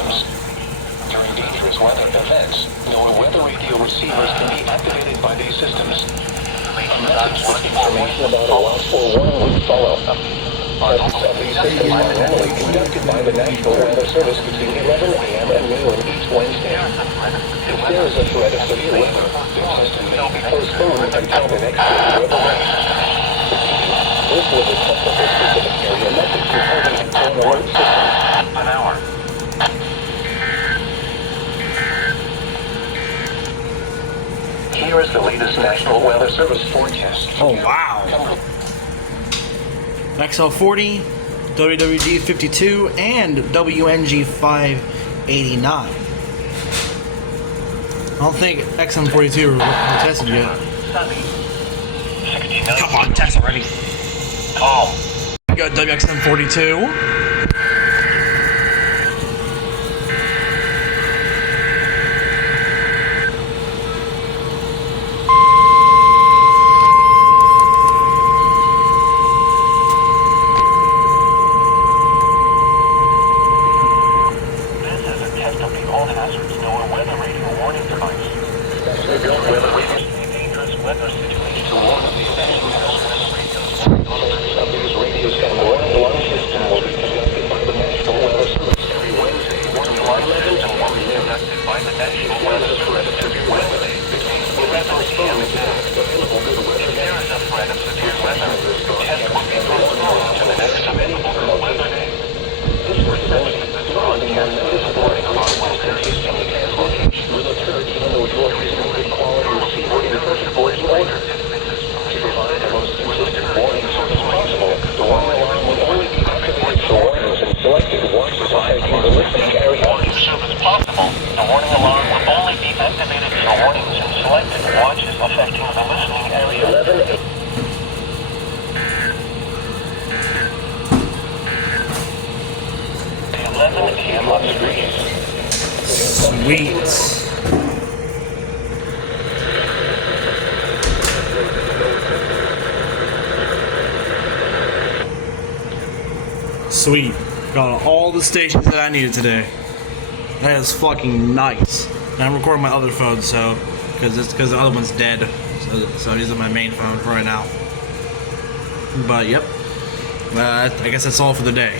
systems. During dangerous weather events, no weather radio receivers can be activated by these systems. A message with information about a watch or warning would follow. Tests of these systems are normally conducted by the National Weather Service between 11 a.m. and noon each Wednesday. If there is a threat of severe weather, the system may be postponed until the next day weather range. This was a technical specific area message reporting to an alert system. An hour. Here is the latest National Weather Service forecast. Oh, wow. XL40, WWG 52, and WNG 589. I don't think XM42 were tested yet. Come on, test already. Calm. We got WXM42. Sweet. Got all the stations that I needed today. That is fucking nice. And I'm recording my other phone, so because the other one's dead, so I'm using my main phone for right now. But yep, I guess that's all for the day.